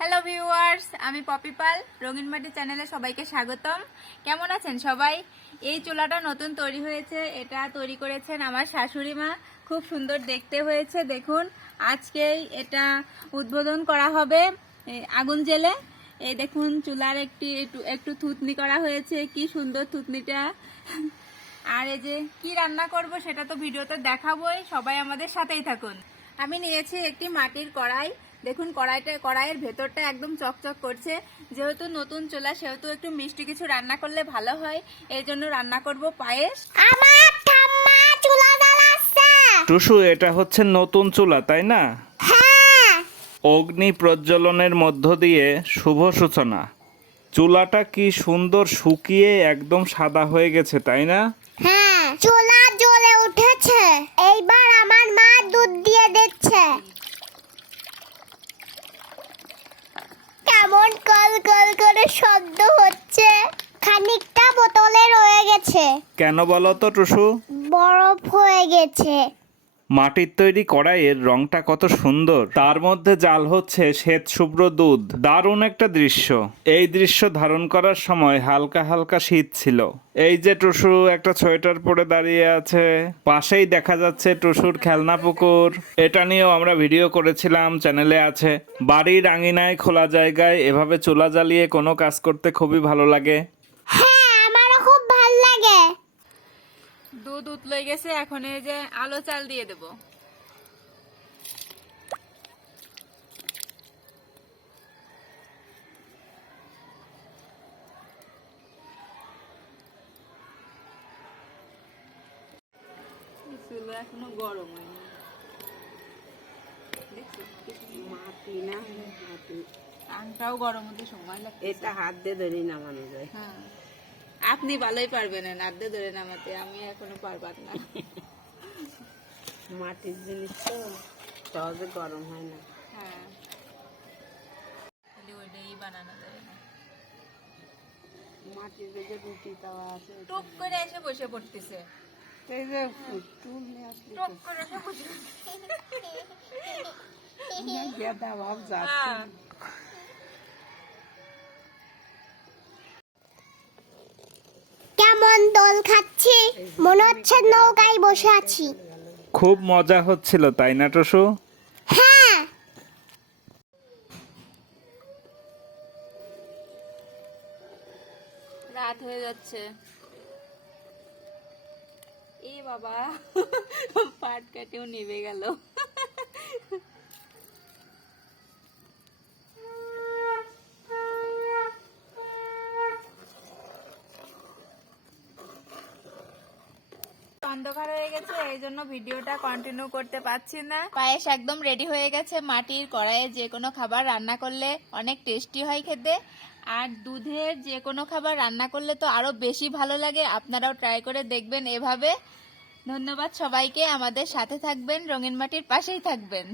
Hello viewers, আমি poppy পাল, রঙিন মাটি চ্যানেলে সবাইকে স্বাগতম। কেমন আছেন সবাই? এই চুলাটা নতুন তৈরি হয়েছে, এটা তৈরি করেছেন আমার শাশুড়ি মা। খুব সুন্দর দেখতে হয়েছে, দেখুন। আজকেই এটা উদ্বোধন করা হবে আগুন জেলে। এই দেখুন, চুলার একটু থুতনি করা হয়েছে, কি সুন্দর থুতনিটা। আর এই যে কি রান্না করব সেটা তো ভিডিওতে দেখাবোই, সবাই আমাদের সাথেই থাকুন। আমি নিয়েছি একটি মাটির কড়াই। দেখুন, কড়াইয়ের ভেতরটা একদম চকচক করছে। যেহেতু নতুন চুলা, সেহেতু একটু মিষ্টি কিছু রান্না করলে ভালো হয়। এই জন্য রান্না করব পায়েস। আমার ঠাম্মা চুলা জ্বালাচ্ছে। টুসু, এটা হচ্ছে নতুন চুলা, তাই না? হ্যাঁ অগ্নি প্রজ্বলনের মধ্য দিয়ে শুভ সূচনা। চুলাটা কি সুন্দর শুকিয়ে একদম সাদা হয়ে গেছে, তাই না? হ্যাঁ, চুলা জ্বলে উঠেছে। এইবার আমার মা দুধ দিয়ে দিচ্ছে। কেমন কল কল করে শব্দ হচ্ছে। খানিকটা বোতলে রয়ে গেছে, কেন বলো তো টুসু? বরফ হয়ে গেছে। মাটির তৈরি কড়াইয়ের রংটা কত সুন্দর, তার মধ্যে জাল হচ্ছে শ্বেত শুভ্র দুধ। দারুণ একটা দৃশ্য। এই দৃশ্য ধারণ করার সময় হালকা হালকা শীত ছিল। এই যে টুসু একটা সোয়েটার পরে দাঁড়িয়ে আছে, পাশেই দেখা যাচ্ছে টুসুর খেলনা পুকুর। এটা নিয়েও আমরা ভিডিও করেছিলাম, চ্যানেলে আছে। বাড়ির আঙিনায় খোলা জায়গায় এভাবে চুলা জ্বালিয়ে কোনো কাজ করতে খুবই ভালো লাগে। হ্যাঁ, আমারও খুব ভাল লাগে। দুধ উতলে গেছে, এখন এই যে আলো চাল দিয়ে দেব। চুলা এখনো গরম হয়নি, দেখছো? মাটি না মাটি, আংটাও গরম হতে সময় লাগে। এটা হাত দিয়ে ধরে নামানো যায়। হ্যাঁ, আপনি ভালোই পারবেন নাদ্দে ধরে নামাতে, আমি এখনো পারবার না। মাটির জিনিস তো সহজে গরম হয় না। হ্যাঁ, খালি ওইটাই বানানো যায় না। মাটির যে রুটি তাওয়া আছে, টুক করে এসে বসে পড়তেছে, এই যে টুল নিয়ে আসলে টুক করে এসে বসে। গেদা ভাব যাচ্ছে। হ্যাঁ। কেমন দোল খাচ্ছি, মনে হচ্ছে নৌকায় বসে আছি। খুব মজা হচ্ছিল, তাই না টুসু? হ্যাঁ, রাত হয়ে যাচ্ছে। এ বাবা, পাট কাটেও নিভে গেল। অন্ধকার হয়ে গেছে, এই জন্য ভিডিওটা কন্টিনিউ করতে পারছি না। পায়েস একদম রেডি হয়ে গেছে। মাটির কড়াইয়ে যে কোনো খাবার রান্না করলে অনেক টেস্টি হয় খেতে, আর দুধের যে কোনো খাবার রান্না করলে তো আরো বেশি ভালো লাগে। আপনারাও ট্রাই করে দেখবেন এভাবে। ধন্যবাদ সবাইকে, আমাদের সাথে থাকবেন, রঙিন মাটির পাশেই থাকবেন।